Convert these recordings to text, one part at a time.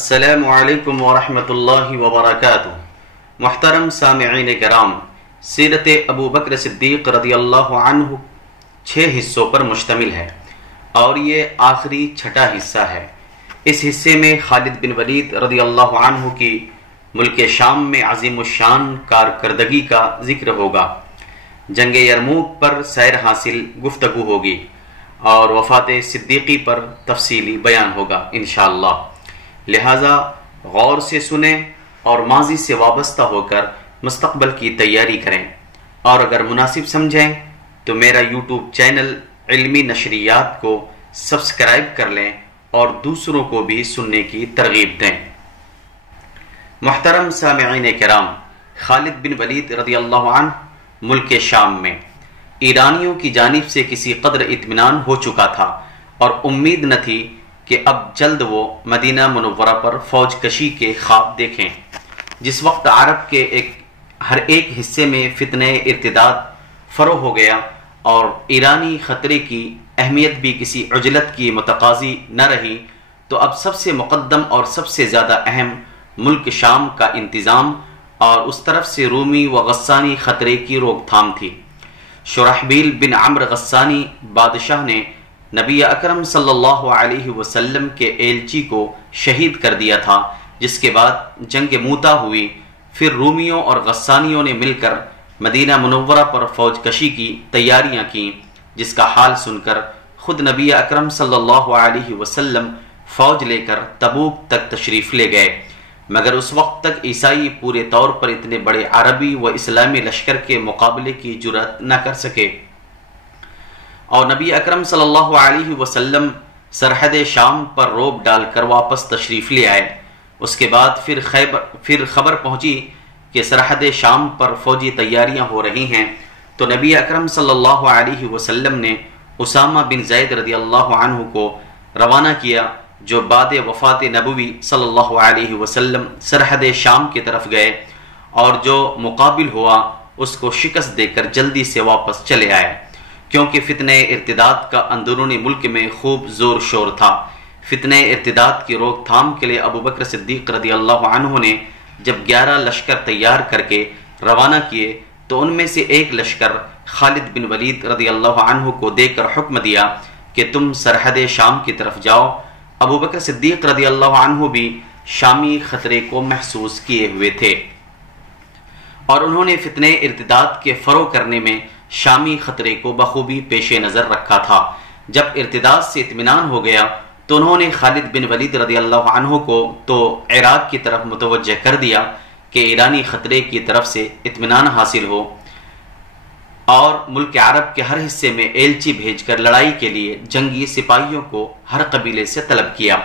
السلام علیکم ورحمۃ اللہ وبرکاتہ۔ محترم سامعین کرام، سیرت ابو بکر صدیق رضی اللہ عنہ 6 حصوں پر مشتمل ہے اور یہ آخری چھٹا حصہ ہے۔ اس حصے میں خالد بن ولید رضی اللہ عنہ کی ملک شام میں عظیم الشان کارکردگی کا ذکر ہوگا، جنگ یرموک پر سیر حاصل گفتگو ہوگی اور وفات صدیقی پر تفصیلی بیان ہوگا انشاءاللہ۔ لہذا غور سے سنیں اور ماضی سے وابستہ ہو کر مستقبل کی تیاری کریں، اور اگر مناسب سمجھیں تو میرا یوٹیوب چینل علمی نشریات کو سبسکرائب کر لیں اور دوسروں کو بھی سننے کی ترغیب دیں۔ محترم سامعین کرام، خالد بن ولید رضی اللہ عنہ ملک شام میں ایرانیوں کی جانب سے کسی قدر اطمینان ہو چکا تھا اور امید نہ تھی کہ اب جلد وہ مدینہ منورہ پر فوج کشی کے خواب دیکھیں۔ جس وقت عرب کے ہر ایک حصے میں فتنہ ارتداد فروغ ہو گیا اور ایرانی خطرے کی اہمیت بھی کسی عجلت کی متقاضی نہ رہی، تو اب سب سے مقدم اور سب سے زیادہ اہم ملک شام کا انتظام اور اس طرف سے رومی و غسانی خطرے کی روک تھام تھی۔ شرحبیل بن عمرو غسانی بادشاہ نے نبی اکرم صلی اللہ علیہ وسلم کے ایلچی کو شہید کر دیا تھا، جس کے بعد جنگ موتا ہوئی۔ پھر رومیوں اور غسانیوں نے مل کر مدینہ منورہ پر فوج کشی کی تیاریاں کیں، جس کا حال سن کر خود نبی اکرم صلی اللہ علیہ وسلم فوج لے کر تبوک تک تشریف لے گئے، مگر اس وقت تک عیسائی پورے طور پر اتنے بڑے عربی و اسلامی لشکر کے مقابلے کی جرأت نہ کر سکے، اور نبی اکرم صلی اللہ علیہ وسلم سرحد شام پر روب ڈال کر واپس تشریف لے آئے۔ اس کے بعد پھر خبر پہنچی کہ سرحد شام پر فوجی تیاریاں ہو رہی ہیں، تو نبی اکرم صلی اللہ علیہ وسلم نے اسامہ بن زید رضی اللہ عنہ کو روانہ کیا، جو بعد وفات نبوی صلی اللہ علیہ وسلم سرحد شام کی طرف گئے اور جو مقابل ہوا اس کو شکست دے کر جلدی سے واپس چلے آئے، کیونکہ فتنہ ارتداد کا اندرونی ملک میں خوب زور شور تھا۔ فتنہ ارتداد کی روک تھام کے لیے ابو بکر صدیق رضی اللہ عنہ نے جب 11 لشکر تیار کر کے روانہ کیے تو ان میں سے ایک لشکر خالد بن ولید رضی اللہ عنہ کو دے کر حکم دیا کہ تم سرحد شام کی طرف جاؤ۔ ابو بکر صدیق رضی اللہ عنہ بھی شامی خطرے کو محسوس کیے ہوئے تھے اور انہوں نے فتنہ ارتداد کے فروغ کرنے میں شامی خطرے کو بخوبی پیش نظر رکھا تھا۔ جب ارتداد سے اطمینان ہو گیا تو انہوں نے خالد بن ولید رضی اللہ عنہ کو تو عراق کی طرف متوجہ کر دیا کہ ایرانی خطرے کی طرف سے اطمینان حاصل ہو، اور ملک عرب کے ہر حصے میں ایلچی بھیج کر لڑائی کے لیے جنگی سپاہیوں کو ہر قبیلے سے طلب کیا۔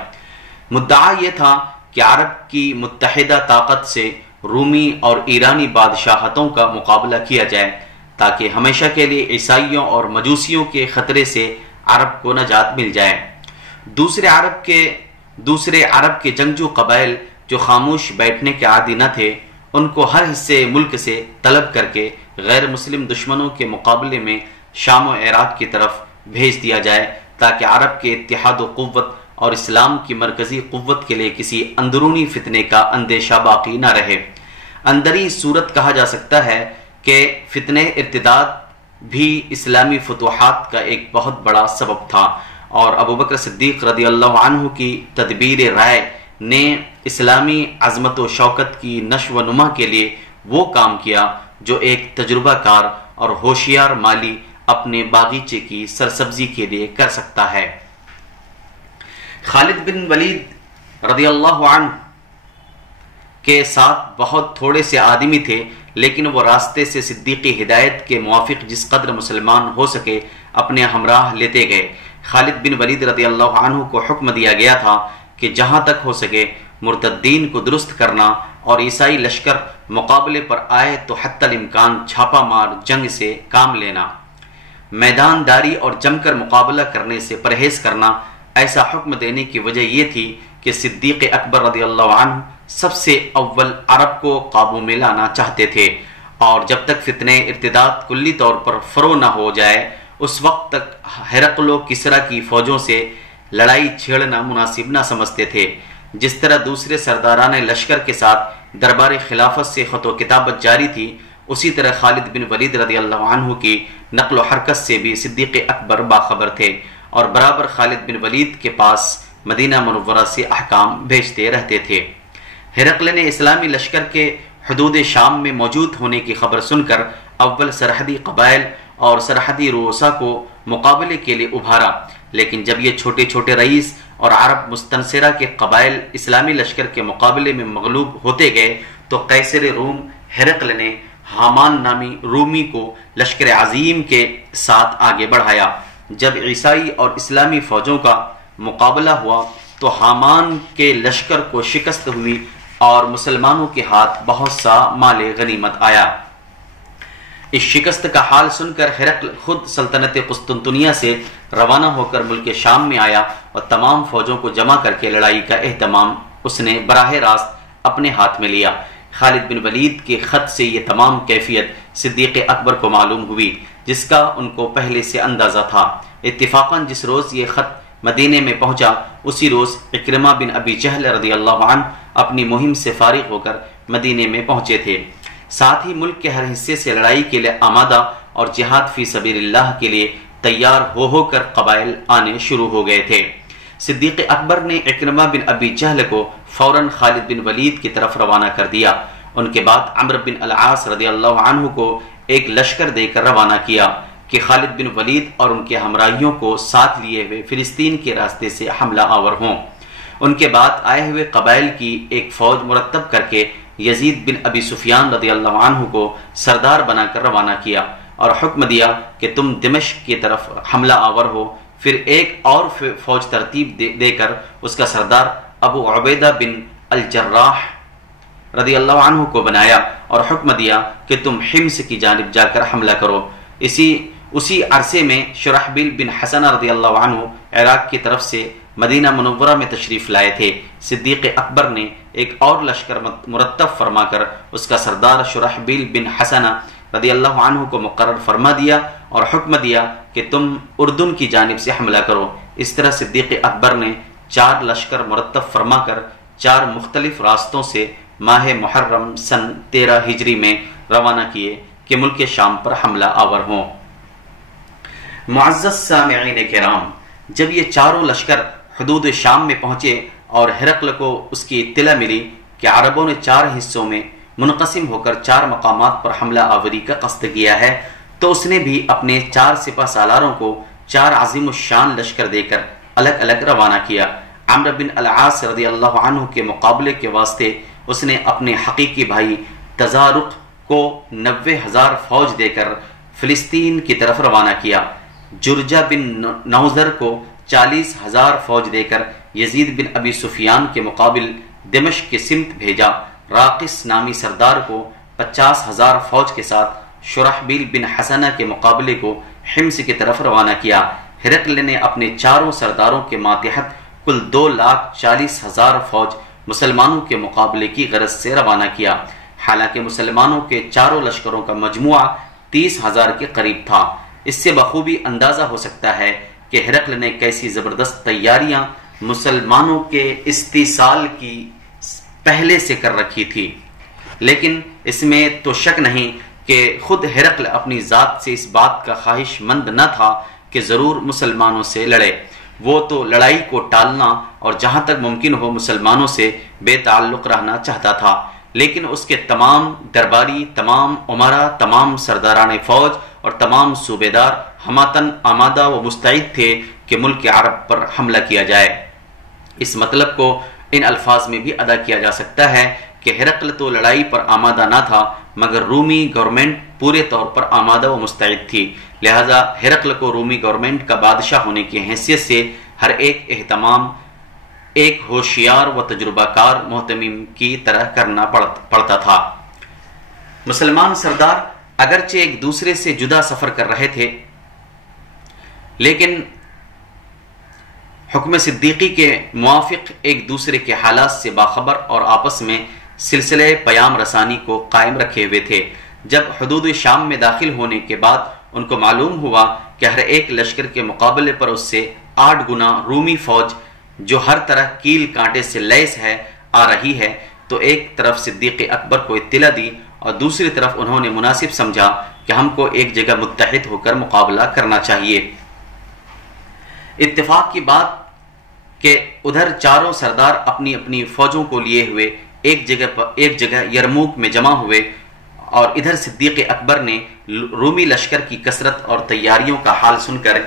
مدعا یہ تھا کہ عرب کی متحدہ طاقت سے رومی اور ایرانی بادشاہتوں کا مقابلہ کیا جائے، تاکہ ہمیشہ کے لیے عیسائیوں اور مجوسیوں کے خطرے سے عرب کو نجات مل جائے۔ دوسرے عرب کے جنگجو قبائل جو خاموش بیٹھنے کے عادی نہ تھے، ان کو ہر حصے ملک سے طلب کر کے غیر مسلم دشمنوں کے مقابلے میں شام و عراق کی طرف بھیج دیا جائے، تاکہ عرب کے اتحاد و قوت اور اسلام کی مرکزی قوت کے لیے کسی اندرونی فتنے کا اندیشہ باقی نہ رہے۔ اندری صورت کہا جا سکتا ہے کہ فتنہ ارتداد بھی اسلامی فتوحات کا ایک بہت بڑا سبب تھا، اور ابو بکر صدیق رضی اللہ عنہ کی تدبیر رائے نے اسلامی عظمت و شوکت کی نشو و نما کے لیے وہ کام کیا جو ایک تجربہ کار اور ہوشیار مالی اپنے باغیچے کی سرسبزی کے لیے کر سکتا ہے۔ خالد بن ولید رضی اللہ عنہ کے ساتھ بہت تھوڑے سے آدمی تھے، لیکن وہ راستے سے صدیقی ہدایت کے موافق جس قدر مسلمان ہو سکے اپنے ہمراہ لیتے گئے۔ خالد بن ولید رضی اللہ عنہ کو حکم دیا گیا تھا کہ جہاں تک ہو سکے مرتدین کو درست کرنا اور عیسائی لشکر مقابلے پر آئے تو حتی الامکان چھاپا مار جنگ سے کام لینا، میدان داری اور جم کر مقابلہ کرنے سے پرہیز کرنا۔ ایسا حکم دینے کی وجہ یہ تھی کہ صدیق اکبر رضی اللہ عنہ سب سے اول عرب کو قابو میں لانا چاہتے تھے، اور جب تک فتنہ ارتداد کلی طور پر فروغ نہ ہو جائے اس وقت تک ہرقل و کسریٰ کی فوجوں سے لڑائی چھیڑنا مناسب نہ سمجھتے تھے۔ جس طرح دوسرے سرداران لشکر کے ساتھ دربار خلافت سے خط و کتابت جاری تھی، اسی طرح خالد بن ولید رضی اللہ عنہ کی نقل و حرکت سے بھی صدیق اکبر باخبر تھے اور برابر خالد بن ولید کے پاس مدینہ منورہ سے احکام بھیجتے رہتے تھے۔ ہرقل نے اسلامی لشکر کے حدود شام میں موجود ہونے کی خبر سن کر اول سرحدی قبائل اور سرحدی رؤسا کو مقابلے کے لیے ابھارا، لیکن جب یہ چھوٹے چھوٹے رئیس اور عرب مستنصرہ کے قبائل اسلامی لشکر کے مقابلے میں مغلوب ہوتے گئے تو قیصر روم ہرقل نے حامان نامی رومی کو لشکر عظیم کے ساتھ آگے بڑھایا۔ جب عیسائی اور اسلامی فوجوں کا مقابلہ ہوا تو حامان کے لشکر کو شکست ہوئی اور مسلمانوں کے ہاتھ بہت سا مال غنیمت آیا۔ اس شکست کا حال سن کر ہرقل خود سلطنت قسطنطنیہ سے روانہ ہو کر ملک شام میں آیا اور تمام فوجوں کو جمع کر کے لڑائی کا اہتمام اس نے براہ راست اپنے ہاتھ میں لیا۔ خالد بن ولید کے خط سے یہ تمام کیفیت صدیق اکبر کو معلوم ہوئی، جس کا ان کو پہلے سے اندازہ تھا۔ اتفاقاً جس روز یہ خط مدینے میں پہنچا اسی روز اکرمہ بن ابی جہل رضی اللہ عنہ اپنی مہم سے فارغ ہو کر مدینے میں پہنچے تھے۔ ساتھ ہی ملک کے ہر حصے سے لڑائی کے لیے آمادہ اور جہاد فی سبیل اللہ کے لیے تیار ہو کر قبائل آنے شروع ہو گئے تھے۔ صدیق اکبر نے اکرمہ بن ابی جہل کو فوراً خالد بن ولید کی طرف روانہ کر دیا۔ ان کے بعد عمرو بن العاص رضی اللہ عنہ کو ایک لشکر دے کر روانہ کیا کہ خالد بن ولید اور ان کے ہمراہیوں کو ساتھ لیے ہوئے فلسطین کے راستے سے حملہ آور ہوں۔ ان کے بعد آئے ہوئے قبائل کی ایک فوج مرتب کر کے یزید بن ابی سفیان رضی اللہ عنہ کو سردار بنا کر روانہ کیا اور حکم دیا کہ تم دمشق کی طرف حملہ آور ہو۔ پھر ایک اور فوج ترتیب دے کر اس کا سردار ابو عبیدہ بن الجراح رضی اللہ عنہ کو بنایا اور حکم دیا کہ تم حمص کی جانب جا کر حملہ کرو۔ اسی عرصے میں شرحبیل بن حسنہ رضی اللہ عنہ عراق کی طرف سے مدینہ منورہ میں تشریف لائے تھے۔ صدیق اکبر نے ایک اور لشکر مرتب فرما کر اس کا سردار شرحبیل بن حسنہ رضی اللہ عنہ کو مقرر فرما دیا اور حکم دیا کہ تم اردن کی جانب سے حملہ کرو۔ اس طرح صدیق اکبر نے 4 لشکر مرتب فرما کر 4 مختلف راستوں سے ماہ محرم سن 13 ہجری میں روانہ کیے کہ ملک شام پر حملہ آور ہوں۔ معزز سامعین کرام، جب یہ چاروں لشکر حدود شام میں پہنچے اور ہرقل کو اس کی اطلاع ملی کہ عربوں نے 4 حصوں میں منقسم ہو کر 4 مقامات پر حملہ آوری کا قصد کیا ہے، تو اس نے بھی اپنے 4 سپہ سالاروں کو 4 عظیم الشان لشکر دے کر الگ الگ روانہ کیا۔ عمرو بن العاص رضی اللہ عنہ کے مقابلے کے واسطے اس نے اپنے حقیقی بھائی تزارق کو 90,000 فوج دے کر فلسطین کی طرف روانہ کیا۔ جرجہ بن نوذر کو 40,000 فوج دے کر یزید بن ابی سفیان کے مقابل دمشق کی سمت بھیجا۔ راقص نامی سردار کو 50,000 فوج کے ساتھ شرحبیل بن حسنہ کے مقابلے کو حمص کی طرف روانہ کیا۔ ہرقل نے اپنے 4 سرداروں کے ماتحت کل 2,40,000 فوج مسلمانوں کے مقابلے کی غرض سے روانہ کیا۔ حالانکہ مسلمانوں کے 4 لشکروں کا مجموعہ 30,000 کے قریب تھا۔ اس سے بخوبی اندازہ ہو سکتا ہے کہ ہرقل نے کیسی زبردست تیاریاں مسلمانوں کے استیصال کی پہلے سے کر رکھی تھی، لیکن اس میں تو شک نہیں کہ خود ہرقل اپنی ذات سے اس بات کا خواہش مند نہ تھا کہ ضرور مسلمانوں سے لڑے۔ وہ تو لڑائی کو ٹالنا اور جہاں تک ممکن ہو مسلمانوں سے بے تعلق رہنا چاہتا تھا، لیکن اس کے تمام درباری، تمام عمرا، تمام سرداران فوج اور تمام صوبیدار ہماتن آمادہ و مستعد تھے کہ ملک عرب پر حملہ کیا جائے۔ اس مطلب کو ان الفاظ میں بھی ادا کیا جا سکتا ہے کہ ہرقل تو لڑائی پر آمادہ نہ تھا، مگر رومی گورنمنٹ پورے طور پر آمادہ و مستعد تھی، لہذا ہرقل کو رومی گورنمنٹ کا بادشاہ ہونے کی حیثیت سے ہر ایک اہتمام ایک ہوشیار و تجربہ کار محتمم کی طرح کرنا پڑتا تھا۔ مسلمان سردار اگرچہ ایک دوسرے سے جدا سفر کر رہے تھے، لیکن حکم صدیقی کے موافق ایک دوسرے کے حالات سے باخبر اور آپس میں سلسلہ پیام رسانی کو قائم رکھے ہوئے تھے۔ جب حدود شام میں داخل ہونے کے بعد ان کو معلوم ہوا کہ ہر ایک لشکر کے مقابلے پر اس سے 8 گنا رومی فوج جو ہر طرح کیل کانٹے سے لیس ہے آ رہی ہے، تو ایک طرف صدیق اکبر کو اطلاع دی اور دوسری طرف انہوں نے مناسب سمجھا کہ ہم کو ایک جگہ متحد ہو کر مقابلہ کرنا چاہیے۔ اتفاق کی بات کہ ادھر چاروں سردار اپنی اپنی فوجوں کو لیے ہوئے ایک جگہ یرموک میں جمع ہوئے، اور ادھر صدیق اکبر نے رومی لشکر کی کثرت اور تیاریوں کا حال سن کر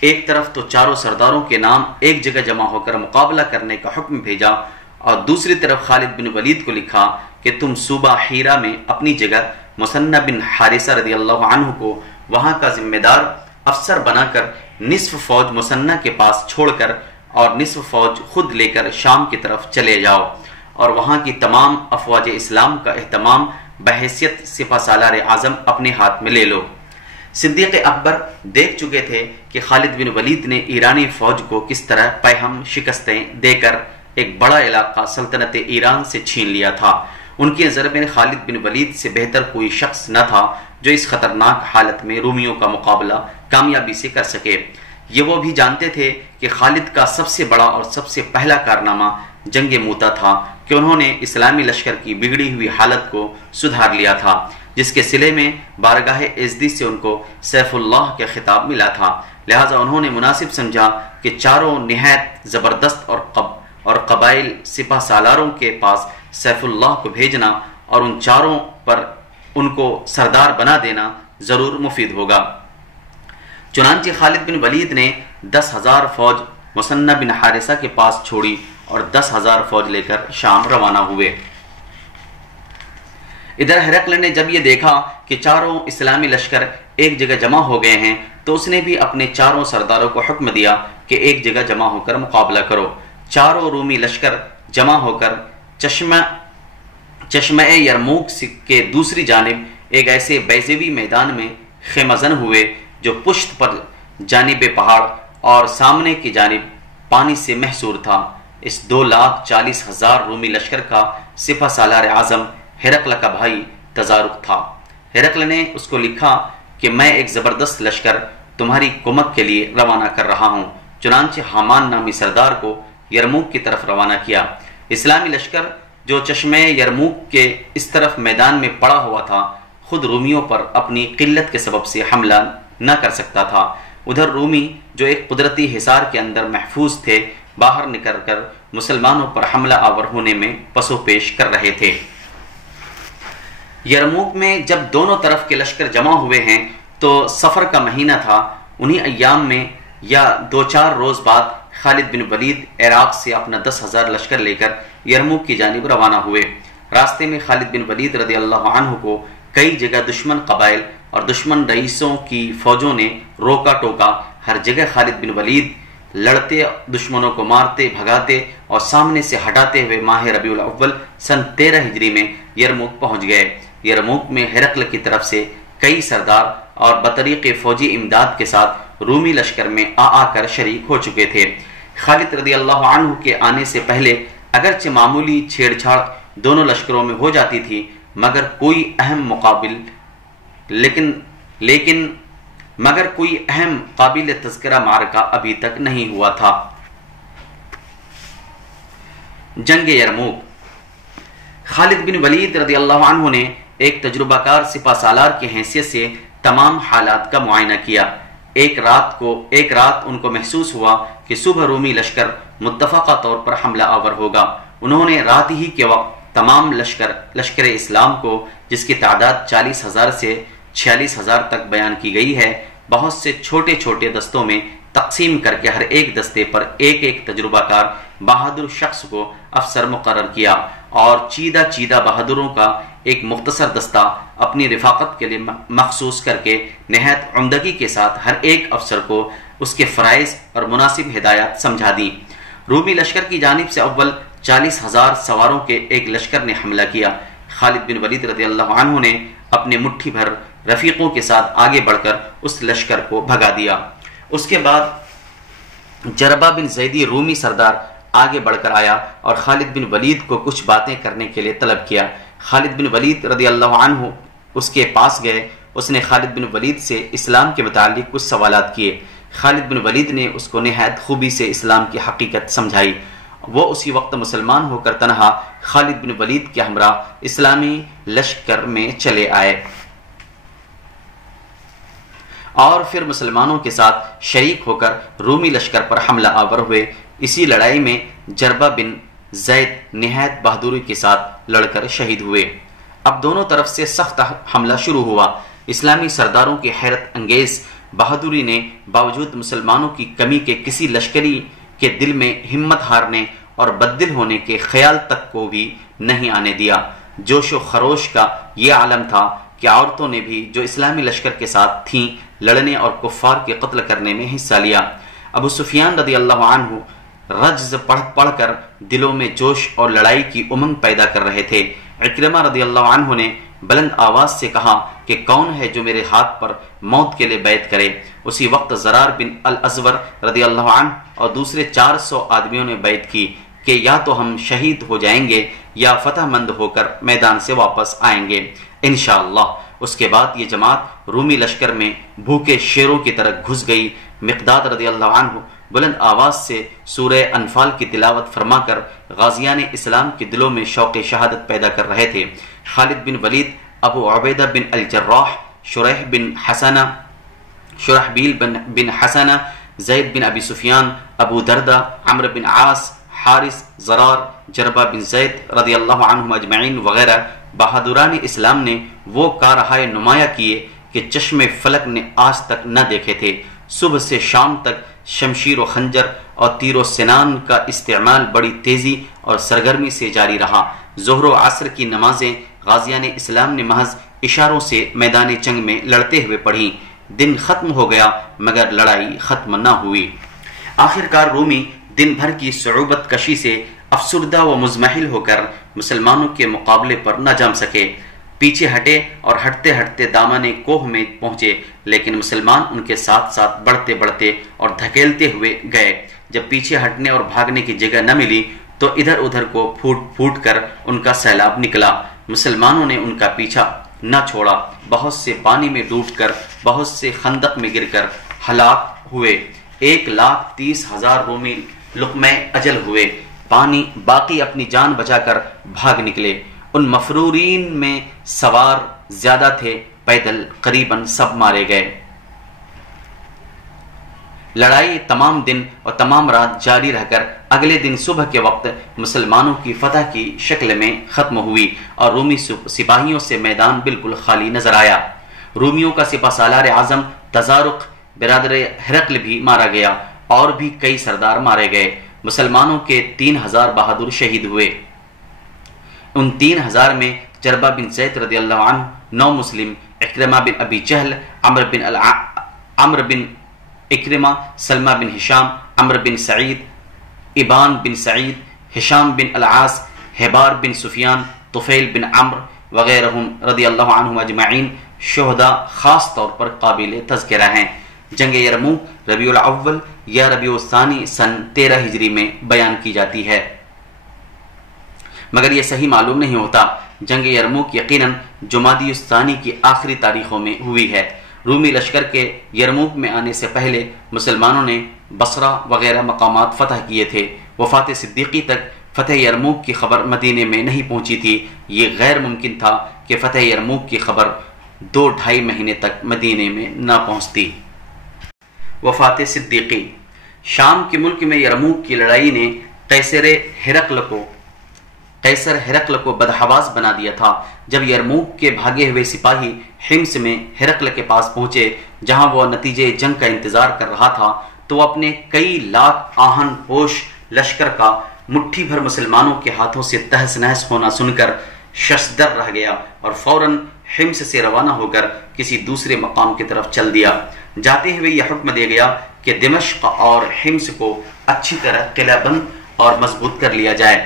ایک طرف تو چاروں سرداروں کے نام ایک جگہ جمع ہو کر مقابلہ کرنے کا حکم بھیجا، اور دوسری طرف خالد بن ولید کو لکھا کہ تم صوبہ حیرہ میں اپنی جگہ مثنہ بن حارثہ رضی اللہ عنہ کو وہاں کا ذمہ دار افسر بنا کر نصف فوج مثنہ کے پاس چھوڑ کر اور نصف فوج خود لے کر شام کی طرف چلے جاؤ، اور وہاں کی تمام افواج اسلام کا اہتمام بحیثیت سپہ سالار اعظم اپنے ہاتھ میں لے لو۔ صدیق اکبر دیکھ چکے تھے کہ خالد بن ولید نے ایرانی فوج کو کس طرح پیہم شکستیں دے کر ایک بڑا علاقہ سلطنت ایران سے چھین لیا تھا۔ ان کی نظر میں خالد بن ولید سے بہتر کوئی شخص نہ تھا جو اس خطرناک حالت میں رومیوں کا مقابلہ کامیابی سے کر سکے۔ یہ وہ بھی جانتے تھے کہ خالد کا سب سے بڑا اور سب سے پہلا کارنامہ جنگ موتا تھا کہ انہوں نے اسلامی لشکر کی بگڑی ہوئی حالت کو سدھار لیا تھا، جس کے صلے میں بارگاہ عزدی سے ان کو سیف اللہ کے خطاب ملا تھا۔ لہٰذا انہوں نے مناسب سمجھا کہ چاروں نہایت زبردست اور قبائل سپہ سالاروں کے پاس سیف اللہ کو بھیجنا اور ان چاروں پر ان کو سردار بنا دینا ضرور مفید ہوگا۔ چنانچہ خالد بن ولید نے 10,000 فوج مثنہ بن حارثہ کے پاس چھوڑی اور 10,000 فوج لے کر شام روانہ ہوئے۔ ادھر ہرقل نے جب یہ دیکھا کہ چاروں اسلامی لشکر ایک جگہ جمع ہو گئے ہیں تو اس نے بھی اپنے چاروں سرداروں کو حکم دیا کہ ایک جگہ جمع ہو کر مقابلہ کرو۔ چاروں رومی لشکر جمع ہو کر چشمہ یرموک کے دوسری جانب ایک ایسے بیضوی میدان میں خیمہ زن ہوئے جو پشت پر جانب پہاڑ اور سامنے کی جانب پانی سے محصور تھا۔ اس 2,40,000 رومی لشکر کا سپہ سالار اعظم ہرقل کا بھائی تزارق تھا۔ ہرقل نے اس کو لکھا کہ میں ایک زبردست لشکر تمہاری کمک کے لیے روانہ کر رہا ہوں۔ چنانچہ حامان نامی سردار کو یرموک کی طرف روانہ کیا۔ اسلامی لشکر جو چشمہ یرموک کے اس طرف میدان میں پڑا ہوا تھا خود رومیوں پر اپنی قلت کے سبب سے حملہ نہ کر سکتا تھا۔ ادھر رومی جو ایک قدرتی حصار کے اندر محفوظ تھے باہر نکل کر مسلمانوں پر حملہ آور ہونے میں پسو پیش کر رہے تھے۔ یرموک میں جب دونوں طرف کے لشکر جمع ہوئے ہیں تو سفر کا مہینہ تھا۔ انہی ایام میں یا 2-4 روز بعد خالد بن ولید عراق سے اپنا 10,000 لشکر لے کر یرموک کی جانب روانہ ہوئے۔ راستے میں خالد بن ولید رضی اللہ عنہ کو کئی جگہ دشمن قبائل اور دشمن رئیسوں کی فوجوں نے روکا ٹوکا۔ ہر جگہ خالد بن ولید لڑتے، دشمنوں کو مارتے بھگاتے اور سامنے سے ہٹاتے ہوئے ماہ ربیع الاول سن 13 ہجری میں یرموک پہنچ گئے۔ یرموک میں ہرقل کی طرف سے کئی سردار اور بطریق فوجی امداد کے ساتھ رومی لشکر میں آ کر شریک ہو چکے تھے۔ خالد رضی اللہ عنہ کے آنے سے پہلے اگرچہ معمولی چھیڑ چھاڑ دونوں لشکروں میں ہو جاتی تھی مگر کوئی اہم قابل تذکرہ معرکہ ابھی تک نہیں ہوا تھا۔ جنگ یرموک۔ خالد بن ولید رضی اللہ عنہ نے ایک تجربہ کار سپہ سالار کی حیثیت سے تمام حالات کا معائنہ کیا۔ ایک رات ان کو محسوس ہوا کہ صبح رومی لشکر متفقہ طور پر حملہ آور ہوگا۔ انہوں نے رات ہی کے وقت تمام لشکر اسلام کو، جس کی تعداد 40,000 سے 46,000 تک بیان کی گئی ہے، بہت سے چھوٹے چھوٹے دستوں میں تقسیم کر کے ہر ایک دستے پر ایک تجربہ کار بہادر شخص کو افسر مقرر کیا، اور چیدہ بہادروں کا ایک مختصر دستہ اپنی رفاقت کے لیے مخصوص کر کے نہایت عمدگی کے ساتھ ہر ایک افسر کو اس کے فرائض اور مناسب ہدایات سمجھا دی۔ رومی لشکر کی جانب سے اول 40,000 سواروں کے ایک لشکر نے حملہ کیا۔ خالد بن ولید رضی اللہ عنہ نے اپنے مٹھی بھر رفیقوں کے ساتھ آگے بڑھ کر اس لشکر کو بھگا دیا۔ اس کے بعد جربہ بن زیدی رومی سردار آگے بڑھ کر آیا اور خالد بن ولید کو کچھ باتیں کرنے کے لیے طلب کیا۔ خالد بن ولید رضی اللہ عنہ اس کے پاس گئے۔ اس نے خالد بن ولید سے اسلام کے متعلق کچھ سوالات کیے۔ خالد بن ولید نے اس کو نہایت خوبی سے اسلام کی حقیقت سمجھائی۔ وہ اسی وقت مسلمان ہو کر تنہا خالد بن ولید کے ہمراہ اسلامی لشکر میں چلے آئے اور پھر مسلمانوں کے ساتھ شریک ہو کر رومی لشکر پر حملہ آور ہوئے۔ اسی لڑائی میں جربہ بن زید نہایت بہادری کے ساتھ لڑ کر شہید ہوئے۔ اب دونوں طرف سے سخت حملہ شروع ہوا۔ اسلامی سرداروں کی حیرت انگیز بہادری نے باوجود مسلمانوں کی کمی کے کسی لشکری کے دل میں ہمت ہارنے اور بددل ہونے کے خیال تک کو بھی نہیں آنے دیا۔ جوش و خروش کا یہ عالم تھا کہ عورتوں نے بھی جو اسلامی لشکر کے ساتھ تھیں لڑنے اور کفار کے قتل کرنے میں حصہ لیا۔ ابو سفیان رضی اللہ عنہ رجز پڑھ کر دلوں میں جوش اور لڑائی کی امنگ پیدا کر رہے تھے۔ عکرمہ رضی اللہ عنہ نے بلند آواز سے کہا کہ کون ہے جو میرے ہاتھ پر موت کے لیے بیعت کرے؟ اسی وقت زرار بن الازور رضی اللہ عنہ اور دوسرے 400 آدمیوں نے بیعت کی کہ یا تو ہم شہید ہو جائیں گے یا فتح مند ہو کر میدان سے واپس آئیں گے انشاءاللہ۔ اس کے بعد یہ جماعت رومی لشکر میں بھوکے شیروں کی طرح گھس گئی۔ مقداد رضی اللہ عنہ بلند آواز سے سورہ انفال کی تلاوت فرما کر غازیان اسلام کے دلوں میں شوق شہادت پیدا کر رہے تھے۔ خالد بن ولید، ابو عبیدہ بن الجراح، شرحبیل بن حسنہ، زید بن ابی سفیان، ابو دردہ، عمرو بن عاص، حارث، زرار، جربہ بن زید رضی اللہ عنہم اجمعین وغیرہ بہادران اسلام نے وہ کارہائے نمایاں کیے کہ چشم فلک نے آج تک نہ دیکھے تھے۔ صبح سے شام تک شمشیر و خنجر اور تیر و سنان کا استعمال بڑی تیزی اور سرگرمی سے جاری رہا۔ ظہر و عصر کی نمازیں غازیان اسلام نے محض اشاروں سے میدان جنگ میں لڑتے ہوئے پڑھی۔ دن ختم ہو گیا مگر لڑائی ختم نہ ہوئی۔ آخرکار رومی دن بھر کی صعوبت کشی سے افسردہ و مزمحل ہو کر مسلمانوں کے مقابلے پر نہ جم سکے۔ پیچھے ہٹے اور ہٹتے ہٹتے دامن کوہ میں پہنچے، لیکن مسلمان ان کے ساتھ ساتھ بڑھتے بڑھتے اور دھکیلتے ہوئے گئے۔ جب پیچھے ہٹنے اور بھاگنے کی جگہ نہ ملی تو ادھر ادھر کو پھوٹ پھوٹ کر ان کا سیلاب نکلا۔ مسلمانوں نے ان کا پیچھا نہ چھوڑا۔ بہت سے پانی میں ڈوب کر، بہت سے خندق میں گر کر ہلاک ہوئے۔ 1,30,000 رومی لقمہ اجل ہوئے۔ باقی اپنی جان بچا کر بھاگ نکلے۔ ان مفرورین میں سوار زیادہ تھے، پیدل قریباً سب مارے گئے۔ لڑائی تمام دن اور تمام رات جاری رہ کر اگلے دن صبح کے وقت مسلمانوں کی فتح کی شکل میں ختم ہوئی اور رومی سپاہیوں سے میدان بالکل خالی نظر آیا۔ رومیوں کا سپہ سالار اعظم تزارق برادر ہرقل بھی مارا گیا اور بھی کئی سردار مارے گئے۔ مسلمانوں کے 3,000 بہادر شہید ہوئے۔ ان 3,000 میں جربہ بن زید رضی اللہ عنہ 9 مسلم، عکرمہ بن ابی جہل، عمر بن عکرمہ، سلمہ بن ہشام، عمر بن سعید، ابان بن سعید، ہشام بن العاص، حبار بن سفیان، طفیل بن عمر وغیرہم رضی اللہ عنہم اجمعین شہداء خاص طور پر قابل تذکرہ ہیں۔ جنگ یرموک ربیع الاول یا ربیع الثانی سن 13 ہجری میں بیان کی جاتی ہے، مگر یہ صحیح معلوم نہیں ہوتا۔ جنگ یرموک یقیناً جمادی الثانی کی آخری تاریخوں میں ہوئی ہے۔ رومی لشکر کے یرموک میں آنے سے پہلے مسلمانوں نے بصرہ وغیرہ مقامات فتح کیے تھے۔ وفات صدیقی تک فتح یرموک کی خبر مدینے میں نہیں پہنچی تھی۔ یہ غیر ممکن تھا کہ فتح یرموک کی خبر 2-2.5 مہینے تک مدینے میں نہ پہنچتی۔ وفات صدیقی۔ شام کے ملک میں یرموک کی لڑائی نے قیصر ہرقل کو بدحواس بنا دیا تھا۔ جب یرموک کے بھاگے ہوئے سپاہی حمص میں ہرقل کے پاس پہنچے، جہاں وہ نتیجے جنگ کا انتظار کر رہا تھا، تو اپنے کئی لاکھ آہن پوش لشکر کا مٹھی بھر مسلمانوں کے ہاتھوں سے تہس نہس ہونا سن کر ششدر رہ گیا اور فوراً حمص سے روانہ ہو کر کسی دوسرے مقام کی طرف چل دیا۔ جاتے ہوئے یہ حکم دے گیا کہ دمشق اور حمص کو اچھی طرح قلعہ بند اور مضبوط کر لیا جائے۔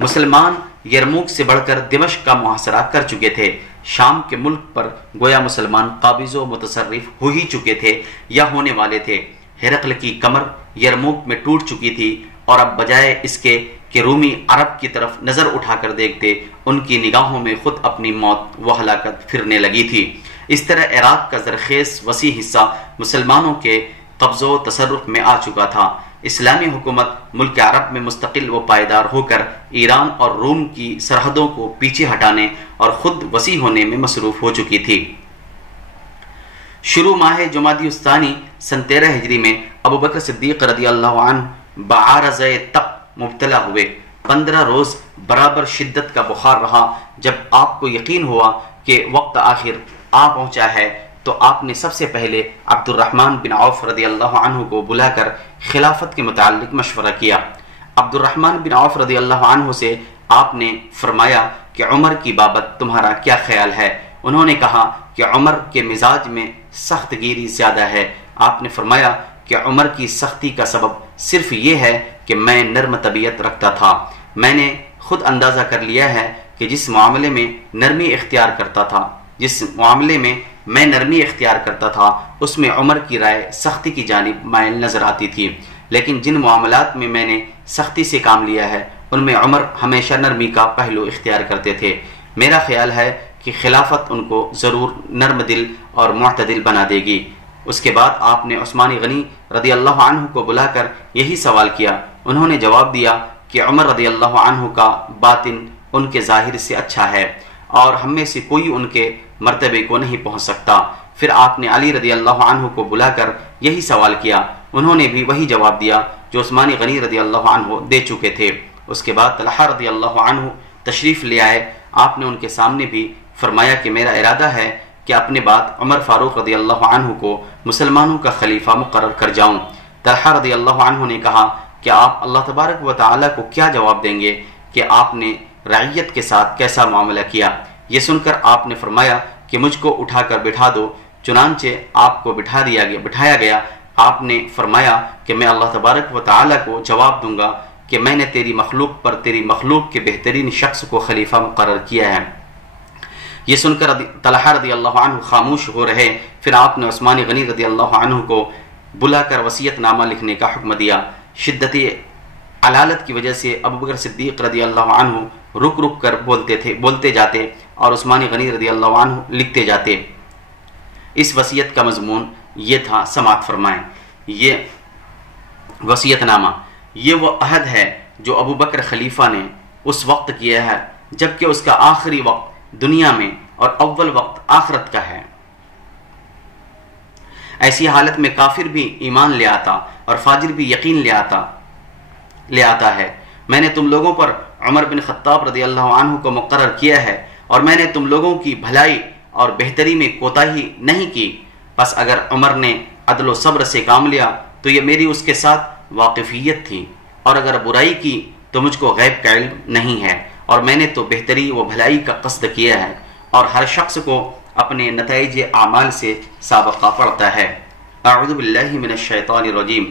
مسلمان یرموک سے بڑھ کر دمشق کا محاصرہ کر چکے تھے۔ شام کے ملک پر گویا مسلمان قابض و متصرف ہو ہی چکے تھے یا ہونے والے تھے۔ ہرقل کی کمر یرموک میں ٹوٹ چکی تھی اور اب بجائے اس کے کہ رومی عرب کی طرف نظر اٹھا کر دیکھتے، ان کی نگاہوں میں خود اپنی موت و ہلاکت پھرنے لگی تھی۔ اس طرح عراق کا زرخیز وسیع حصہ مسلمانوں کے قبض و تصرف میں آ چکا تھا۔ اسلامی حکومت ملک عرب میں مستقل و پائیدار ہو کر ایران اور روم کی سرحدوں کو پیچھے ہٹانے اور خود وسیع ہونے میں مصروف ہو چکی تھی۔ شروع ماہ جمادی الثانی سن 13 ہجری میں ابو بکر صدیق رضی اللہ عنہ بعارض تب مبتلا ہوئے۔ 15 روز برابر شدت کا بخار رہا۔ جب آپ کو یقین ہوا کہ وقت آخر آ پہنچا ہے تو آپ نے سب سے پہلے عبد الرحمن بن عوف رضی اللہ عنہ کو بلا کر خلافت کے متعلق مشورہ کیا۔ عبد الرحمن بن عوف رضی اللہ عنہ سے آپ نے فرمایا کہ عمر کی بابت تمہارا کیا خیال ہے؟ انہوں نے کہا کہ عمر کے مزاج میں سخت گیری زیادہ ہے۔ آپ نے فرمایا کہ عمر کی سختی کا سبب صرف یہ ہے کہ میں نرم طبیعت رکھتا تھا۔ میں نے خود اندازہ کر لیا ہے کہ جس معاملے میں نرمی اختیار کرتا تھا اس میں عمر کی رائے سختی کی جانب مائل نظر آتی تھی، لیکن جن معاملات میں میں نے سختی سے کام لیا ہے ان میں عمر ہمیشہ نرمی کا پہلو اختیار کرتے تھے۔ میرا خیال ہے کہ خلافت ان کو ضرور نرم دل اور معتدل بنا دے گی۔ اس کے بعد آپ نے عثمان غنی رضی اللہ عنہ کو بلا کر یہی سوال کیا۔ انہوں نے جواب دیا کہ عمر رضی اللہ عنہ کا باطن ان کے ظاہر سے اچھا ہے اور ہم میں سے کوئی ان کے مرتبے کو نہیں پہنچ سکتا۔ پھر آپ نے علی رضی اللہ عنہ کو بلا کر یہی سوال کیا۔ انہوں نے بھی وہی جواب دیا جو عثمان غنی رضی اللہ عنہ دے چکے تھے۔ اس کے بعد طلحہ رضی اللہ عنہ تشریف لے آئے۔ آپ نے ان کے سامنے بھی فرمایا کہ میرا ارادہ ہے کہ اپنے بعد عمر فاروق رضی اللہ عنہ کو مسلمانوں کا خلیفہ مقرر کر جاؤں۔ طلحہ رضی اللہ عنہ نے کہا کہ آپ اللہ تبارک و تعالیٰ کو کیا جواب دیں گے کہ آپ نے رعیت کے ساتھ کیسا معاملہ کیا؟ یہ سن کر آپ نے فرمایا کہ مجھ کو اٹھا کر بٹھا دو۔ چنانچہ آپ کو بٹھایا گیا۔ آپ نے فرمایا کہ میں اللہ تبارک و تعالیٰ کو جواب دوں گا کہ میں نے تیری مخلوق پر تیری مخلوق کے بہترین شخص کو خلیفہ مقرر کیا ہے۔ یہ سن کر طلحہ رضی اللہ عنہ خاموش ہو رہے۔ پھر آپ نے عثمان غنی رضی اللہ عنہ کو بلا کر وصیت نامہ لکھنے کا حکم دیا۔ شدت علالت کی وجہ سے ابو بکر صدیق رضی اللہ عنہ رک کر بولتے جاتے اور عثمان غنی رضی اللہ عنہ لکھتے جاتے۔ اس وصیت کا مضمون یہ تھا، سماعت فرمائیں۔ یہ وصیت نامہ یہ وہ عہد ہے جو ابو بکر خلیفہ نے اس وقت کیا ہے جبکہ اس کا آخری وقت دنیا میں اور اول وقت آخرت کا ہے۔ ایسی حالت میں کافر بھی ایمان لے آتا اور فاجر بھی یقین لے آتا ہے۔ میں نے تم لوگوں پر عمر بن خطاب رضی اللہ عنہ کو مقرر کیا ہے اور میں نے تم لوگوں کی بھلائی اور بہتری میں کوتاہی نہیں کی، بس اگر عمر نے عدل و صبر سے کام لیا تو یہ میری اس کے ساتھ واقفیت تھی، اور اگر برائی کی تو مجھ کو غیب کا علم نہیں ہے، اور میں نے تو بہتری و بھلائی کا قصد کیا ہے، اور ہر شخص کو اپنے نتائج اعمال سے سابقہ پڑتا ہے۔ اعوذ باللہ من الشیطان الرجیم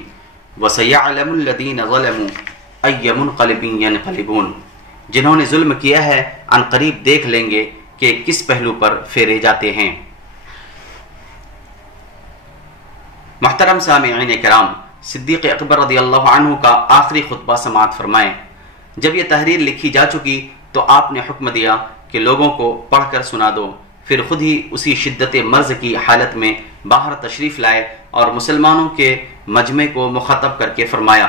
وَسَيَعْلَمُ الَّذِينَ ظَلَمُوا أَيَّ مُنْقَلِبٍ يَنْقَلِبُونَ۔ جنہوں نے ظلم کیا ہے عن قریب دیکھ لیں گے کہ کس پہلو پر پھیرے جاتے ہیں۔ محترم سامعین کرام، صدیق اکبر رضی اللہ عنہ کا آخری خطبہ سماعت فرمائیں۔ جب یہ تحریر لکھی جا چکی تو آپ نے حکم دیا کہ لوگوں کو پڑھ کر سنا دو۔ پھر خود ہی اسی شدت مرض کی حالت میں باہر تشریف لائے اور مسلمانوں کے مجمع کو مخاطب کر کے فرمایا،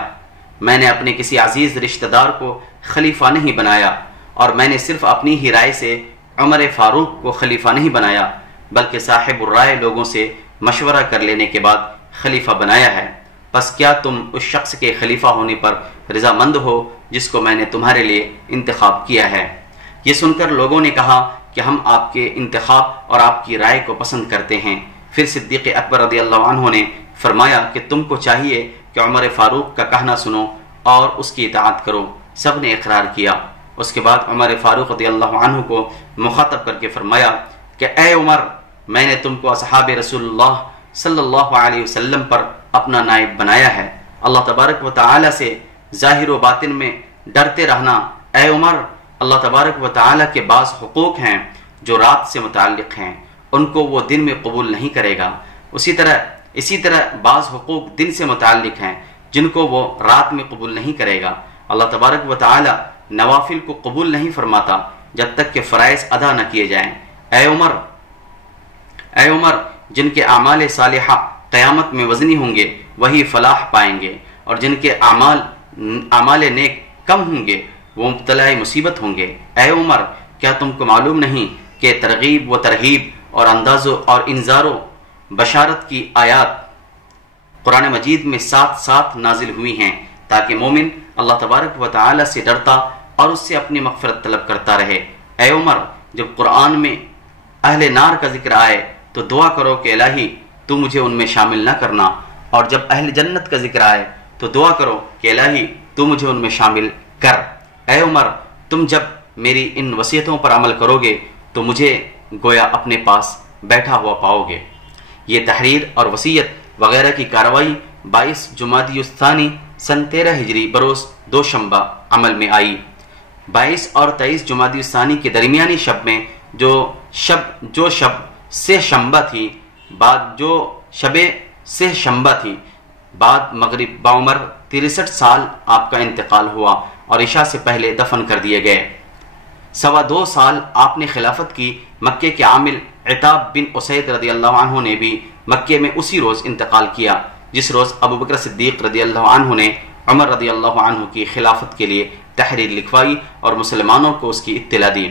میں نے اپنے کسی عزیز رشتہ دار کو خلیفہ نہیں بنایا، اور میں نے صرف اپنی ہی رائے سے عمر فاروق کو خلیفہ نہیں بنایا، بلکہ صاحب الرائے لوگوں سے مشورہ کر لینے کے بعد خلیفہ بنایا ہے۔ پس کیا تم اس شخص کے خلیفہ ہونے پر رضامند ہو جس کو میں نے تمہارے لیے انتخاب کیا ہے؟ یہ سن کر لوگوں نے کہا کہ ہم آپ کے انتخاب اور آپ کی رائے کو پسند کرتے ہیں۔ پھر صدیق اکبر رضی اللہ عنہ نے فرمایا کہ تم کو چاہیے کہ عمر فاروق کا کہنا سنو اور اس کی اطاعت کرو۔ سب نے اقرار کیا۔ اس کے بعد عمر فاروق رضی اللہ عنہ کو مخاطب کر کے فرمایا کہ اے عمر، میں نے تم کو اصحاب رسول اللہ صلی اللہ علیہ وسلم پر اپنا نائب بنایا ہے۔ اللہ تبارک و تعالی سے ظاہر و باطن میں ڈرتے رہنا۔ اے عمر، اللہ تبارک و تعالی کے بعض حقوق ہیں جو رات سے متعلق ہیں، ان کو وہ دن میں قبول نہیں کرے گا۔ اسی طرح بعض حقوق دن سے متعلق ہیں جن کو وہ رات میں قبول نہیں کرے گا۔ اللہ تبارک و تعالی نوافل کو قبول نہیں فرماتا جب تک کہ فرائض ادا نہ کیے جائیں۔ اے عمر، جن کے اعمال صالحہ قیامت میں وزنی ہوں گے وہی فلاح پائیں گے، اور جن کے اعمال نیک کم ہوں گے وہ مبتلا مصیبت ہوں گے۔ اے عمر، کیا تم کو معلوم نہیں کہ ترغیب و ترہیب اور اندازو اور انذار و بشارت کی آیات قرآن مجید میں ساتھ ساتھ نازل ہوئی ہیں تاکہ مومن اللہ تبارک و تعالی سے ڈرتا اور اس سے اپنی مغفرت طلب کرتا رہے۔ اے عمر، جب قرآن میں اہل نار کا ذکر آئے تو دعا کرو کہ الہی تو مجھے ان میں شامل نہ کرنا، اور جب اہل جنت کا ذکر آئے تو دعا کرو کہ الہی تو مجھے ان میں شامل کر۔ اے عمر، تم جب میری ان وصیتوں پر عمل کرو گے تو مجھے گویا اپنے پاس بیٹھا ہوا پاؤ گے۔ یہ تحریر اور وصیت وغیرہ کی کارروائی 22 جمادی الثانی سن 13 ہجری بروز دوشنبہ عمل میں آئی۔ 22 اور 23 جمادی الثانی کے درمیانی شب میں جو شب سہ شنبہ تھی بعد مغرب بعمر 63 سال آپ کا انتقال ہوا اور عشاء سے پہلے دفن کر دیے گئے۔ 2.25 سال آپ نے خلافت کی۔ مکے کے عامل عتاب بن اسید رضی اللہ عنہ نے بھی مکے میں اسی روز انتقال کیا جس روز ابو بکر صدیق رضی اللہ عنہ نے عمر رضی اللہ عنہ کی خلافت کے لیے تحریر لکھوائی اور مسلمانوں کو اس کی اطلاع دی۔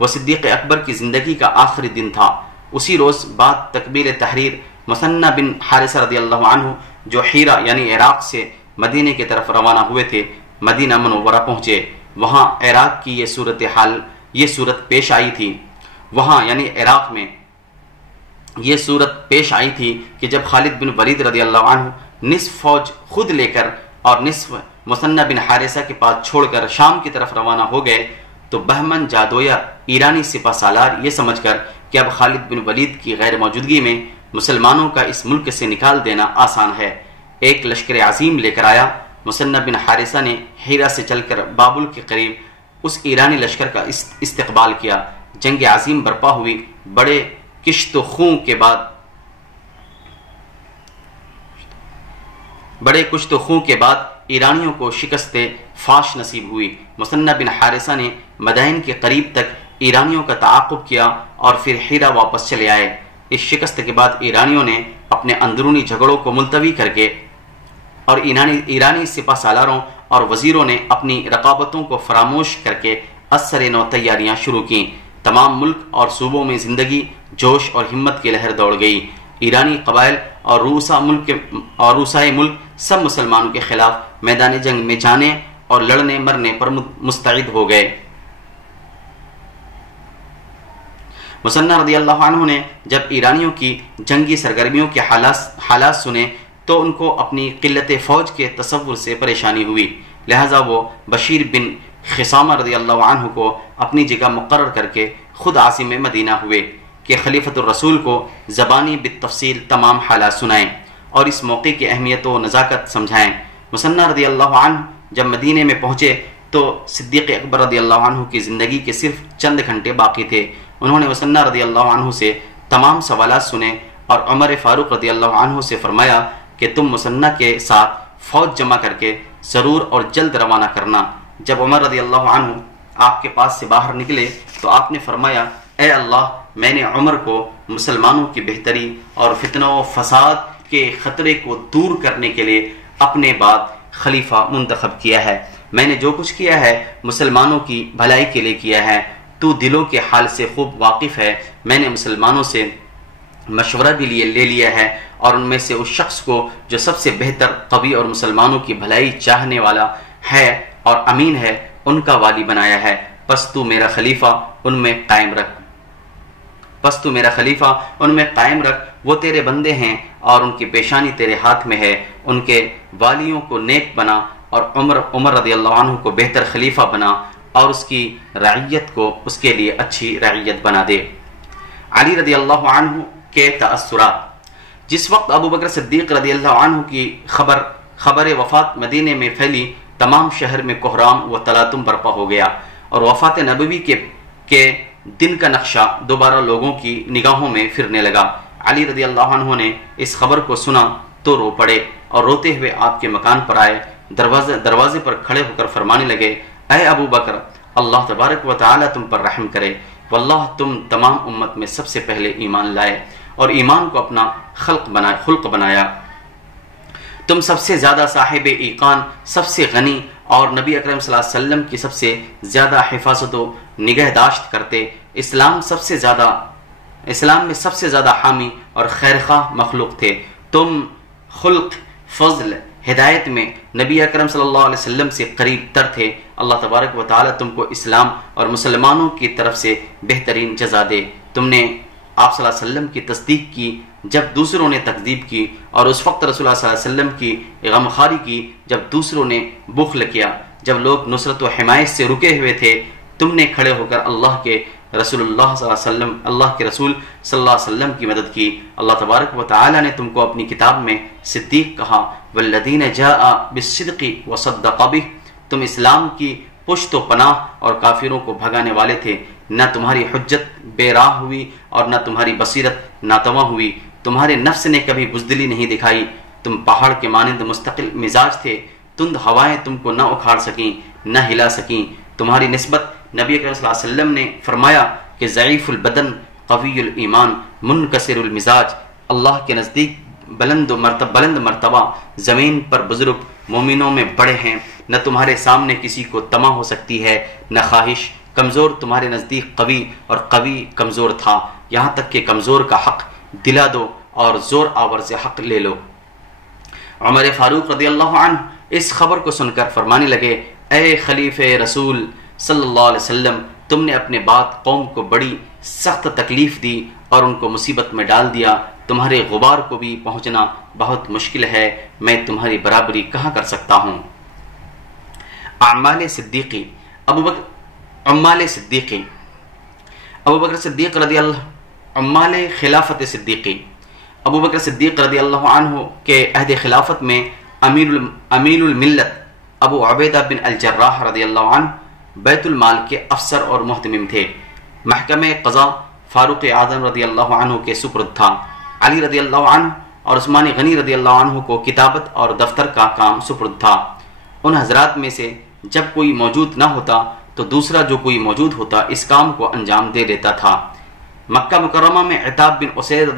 وہ صدیق اکبر کی زندگی کا آخری دن تھا۔ اسی روز بعد تکبیر تحریر مثنى بن حارثہ رضی اللہ عنہ جو حیرہ یعنی عراق سے مدینہ کی طرف روانہ ہوئے تھے، مدینہ منورہ پہنچے۔ وہاں عراق کی یہ صورت پیش آئی تھی وہاں یعنی عراق میں یہ صورت پیش آئی تھی کہ جب خالد بن ولید رضی اللہ عنہ نصف فوج خود لے کر اور نصف مثنى بن حارثہ کے پاس چھوڑ کر شام کی طرف روانہ ہو گئے تو بہمن جادویا ایرانی سپہ سالار یہ سمجھ کر کہ اب خالد بن ولید کی غیر موجودگی میں مسلمانوں کا اس ملک سے نکال دینا آسان ہے، ایک لشکر عظیم لے کر آیا۔ مثنى بن حارثہ نے حیرہ سے چل کر بابل کے قریب اس ایرانی لشکر کا استقبال کیا۔ جنگ عظیم برپا ہوئی۔ بڑے کشت و خوں کے بعد ایرانیوں کو شکست فاش نصیب ہوئی۔ مثنى بن حارثہ نے مدائن کے قریب تک ایرانیوں کا تعاقب کیا اور پھر حیرہ واپس چلے آئے۔ اس شکست کے بعد ایرانیوں نے اپنے اندرونی جھگڑوں کو ملتوی کر کے اور ایرانی سپہ سالاروں اور وزیروں نے اپنی رقابتوں کو فراموش کر کے اثر نو تیاریاں شروع کیں۔ تمام ملک اور صوبوں میں زندگی، جوش اور ہمت کی لہر دوڑ گئی۔ ایرانی قبائل اور روسائے ملک سب مسلمانوں کے خلاف میدان جنگ میں جانے اور لڑنے مرنے پر مستعد ہو گئے۔ مثنى رضی اللہ عنہ نے جب ایرانیوں کی جنگی سرگرمیوں کے حالات سنے تو ان کو اپنی قلت فوج کے تصور سے پریشانی ہوئی، لہذا وہ بشیر بن خثامہ رضی اللہ عنہ کو اپنی جگہ مقرر کر کے خود عاصم مدینہ ہوئے کہ خلیفۃ الرسول کو زبانی بالتفصیل تمام حالات سنائیں اور اس موقع کی اہمیت و نزاکت سمجھائیں۔ مثنى رضی اللہ عنہ جب مدینہ میں پہنچے تو صدیق اکبر رضی اللہ عنہ کی زندگی کے صرف چند گھنٹے باقی تھے۔ انہوں نے مثنى رضی اللہ عنہ سے تمام سوالات سنے اور عمر فاروق رضی اللہ عنہ سے فرمایا کہ تم مثنى کے ساتھ فوج جمع کر کے ضرور اور جلد روانہ کرنا۔ جب عمر رضی اللہ عنہ آپ کے پاس سے باہر نکلے تو آپ نے فرمایا، اے اللہ، میں نے عمر کو مسلمانوں کی بہتری اور فتنہ و فساد کے خطرے کو دور کرنے کے لیے اپنے بعد خلیفہ منتخب کیا ہے۔ میں نے جو کچھ کیا ہے مسلمانوں کی بھلائی کے لیے کیا ہے۔ تو دلوں کے حال سے خوب واقف ہے۔ میں نے مسلمانوں سے مشورہ بھی لے لیا ہے اور ان میں سے اس شخص کو جو سب سے بہتر، قوی اور مسلمانوں کی بھلائی چاہنے والا ہے اور امین ہے ان کا والی بنایا ہے۔ پس تو میرا خلیفہ ان میں قائم رکھ۔ وہ تیرے بندے ہیں اور ان کی پیشانی تیرے ہاتھ میں ہے۔ ان کے والیوں کو نیک بنا اور عمر رضی اللہ عنہ کو بہتر خلیفہ بنا اور اس کی رعیت کو اس کے لیے اچھی رعیت بنا دے۔ علی رضی اللہ عنہ کے تأثرات۔ جس وقت ابو بکر صدیق رضی اللہ عنہ کی خبر وفات مدینے میں پھیلی، تمام شہر میں کوہرام و تلاطم برپا ہو گیا اور وفات نبوی کے دن کا نقشہ دوبارہ لوگوں کی نگاہوں میں پھرنے لگا۔ علی رضی اللہ عنہ نے اس خبر کو سنا تو رو پڑے اور روتے ہوئے آپ کے مکان پر آئے، دروازے پر کھڑے ہو کر فرمانے لگے، اے ابو بکر، اللہ تبارک و تعالی تم پر رحم کرے، واللہ تم تمام امت میں سب سے پہلے ایمان لائے اور ایمان کو اپنا خلق بنایا۔ تم سب سے زیادہ صاحب ایقان، سب سے غنی اور نبی اکرم صلی اللہ علیہ وسلم کی سب سے زیادہ حفاظت و نگہداشت کرتے، اسلام میں سب سے زیادہ حامی اور خیرخواہ مخلوق تھے۔ تم خلق، فضل، ہدایت میں نبی اکرم صلی اللہ علیہ وسلم سے قریب تر تھے۔ اللہ تبارک و تعالی تم کو اسلام اور مسلمانوں کی طرف سے بہترین جزا دے۔ تم نے آپ صلی اللہ علیہ وسلم کی تصدیق کی جب دوسروں نے تکذیب کی، اور اس وقت رسول اللہ صلی اللہ علیہ وسلم کی غمخواری کی جب دوسروں نے بخل کیا۔ جب لوگ نصرت و حمایت سے رکے ہوئے تھے، تم نے کھڑے ہو کر اللہ کے رسول صلی اللہ علیہ وسلم کی مدد کی۔ اللہ تبارک و تعالی نے تم کو اپنی کتاب میں صدیق کہا، والذین جاء بالصدق وصدق بہ۔ تم اسلام کی پشت و پناہ اور کافروں کو بھگانے والے تھے۔ نہ تمہاری حجت بے راہ ہوئی اور نہ تمہاری بصیرت ناتواں ہوئی۔ تمہارے نفس نے کبھی بزدلی نہیں دکھائی۔ تم پہاڑ کے مانند مستقل مزاج تھے، تند ہوائیں تم کو نہ اکھاڑ سکیں نہ ہلا سکیں۔ تمہاری نسبت نبی اکرم صلی اللہ علیہ وسلم نے فرمایا کہ ضعیف البدن قوی الایمان منکسر المزاج، اللہ کے نزدیک بلند مرتبہ زمین پر بزرگ مومنوں میں بڑے ہیں۔ نہ تمہارے سامنے کسی کو طمع ہو سکتی ہے نہ خواہش۔ کمزور تمہارے نزدیک قوی اور قوی کمزور تھا، یہاں تک کہ کمزور کا حق دلا دو اور زور آور سے حق لے لو۔ عمر فاروق رضی اللہ عنہ اس خبر کو سن کر فرمانے لگے، اے خلیفہ رسول صلی اللہ علیہ وسلم، تم نے اپنے بعد قوم کو بڑی سخت تکلیف دی اور ان کو مصیبت میں ڈال دیا۔ تمہارے غبار کو بھی پہنچنا بہت مشکل ہے، میں تمہاری برابری کہاں کر سکتا ہوں۔ اعمال صدیقی، ابو بکر صدیق رضی اللہ، اعمال خلافت صدیقی، ابو بکر صدیق رضی اللہ عنہ کے عہد خلافت میں امیر الملت ابو عبیدہ بن الجراح رضی اللہ عنہ بیت المال کے افسر اور محتمم تھے۔ محکمہ قضا فاروق اعظم رضی اللہ عنہ کے سپرد تھا۔ علی رضی اللہ عنہ اور عثمان غنی رضی اللہ عنہ کو کتابت اور دفتر کا کام سپرد تھا۔ ان حضرات میں سے جب کوئی موجود نہ ہوتا تو دوسرا جو کوئی موجود ہوتا اس کام کو انجام دے دیتا تھا۔ مکہ مکرمہ میں عتاب بن اسید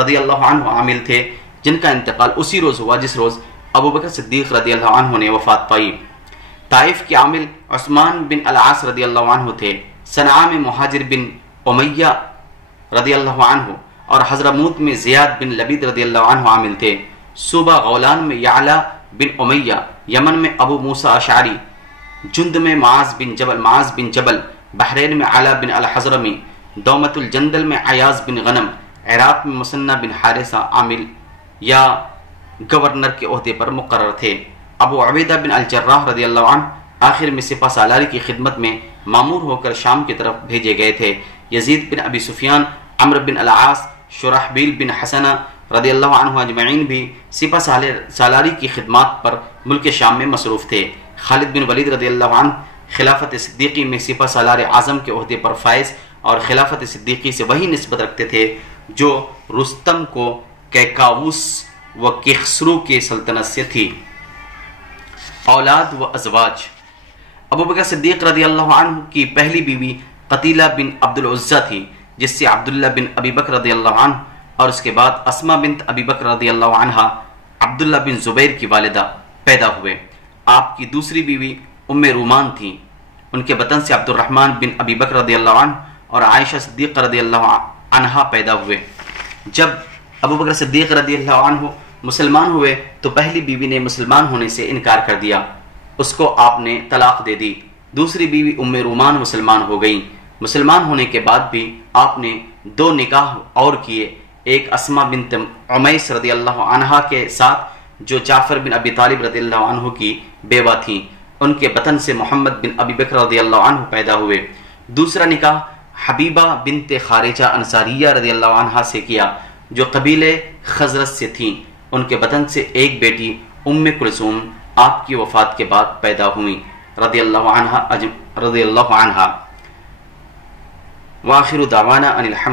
رضی اللہ عنہ عامل تھے، جن کا انتقال اسی روز ہوا جس روز ابو بکر صدیق رضی اللہ عنہ نے وفات پائی۔ طائف کے عامل عثمان بن العاص رضی اللہ عنہ تھے۔ صنعاء میں مہاجر بن امیہ رضی اللہ عنہ اور حضرموت میں زیاد بن لبید رضی اللہ عنہ عامل تھے۔ صوبہ غولان میں یعلا بن امیہ، یمن میں ابو موسیٰ اشعری، جند میں معاذ بن جبل، بحرین میں علا بن الحضرمی، دومت الجندل میں عیاض بن غنم، عراق میں مسنہ بن حارثہ عامل یا گورنر کے عہدے پر مقرر تھے۔ ابو عبیدہ بن الجراح رضی اللہ عنہ آخر میں سپہ سالاری کی خدمت میں مامور ہو کر شام کی طرف بھیجے گئے تھے۔ یزید بن ابی سفیان، عمرو بن العاص، شرحبیل بن حسنہ رضی اللہ عنہ اجمعین بھی سپہ سالاری کی خدمات پر ملک شام میں مصروف تھے۔ خالد بن ولید رضی اللہ عنہ خلافت صدیقی میں سپہ سالار اعظم کے عہدے پر فائز اور خلافت صدیقی سے وہی نسبت رکھتے تھے جو رستم کو کیکاوس و کیخسرو کی سلطنت سے تھی۔ اولاد و ازواج، ابو بکر صدیق رضی اللہ عنہ کی پہلی بیوی قتیلہ بن عبد العزہ تھی، جس سے عبداللہ بن ابی بکر رضی اللہ عنہ اور اس کے بعد اسما بنت ابی بکر رضی اللہ عنہ عبداللہ بن زبیر کی والدہ پیدا ہوئے۔ آپ کی دوسری بیوی ام رومان تھیں، ان کے بطن سے عبد الرحمن بن ابی بکر رضی اللہ عنہ اور عائشہ صدیقہ رضی اللہ عنہ پیدا ہوئے۔ جب ابو بکر صدیق رضی اللہ عنہ مسلمان ہوئے تو پہلی بیوی نے مسلمان ہونے سے انکار کر دیا، اس کو آپ نے طلاق دے دی۔ دوسری بیوی ام رومان مسلمان ہو گئی۔ مسلمان ہونے کے بعد بھی آپ نے 2 نکاح اور کیے، ایک اسما بنت عمیس رضی اللہ عنہا کے ساتھ جو جعفر بن ابی طالب رضی اللہ عنہ کی بیوہ تھیں، ان کے بطن سے محمد بن ابی بکر رضی اللہ عنہ پیدا ہوئے۔ دوسرا نکاح حبیبہ بنت خارجہ انصاریہ رضی اللہ عنہا سے کیا جو قبیلے خزرج سے تھیں، ان کے بطن سے ایک بیٹی ام کلثوم آپ کی وفات کے بعد پیدا ہوئی رضی اللہ عنہا۔ وآخر دعوانا ان الحمد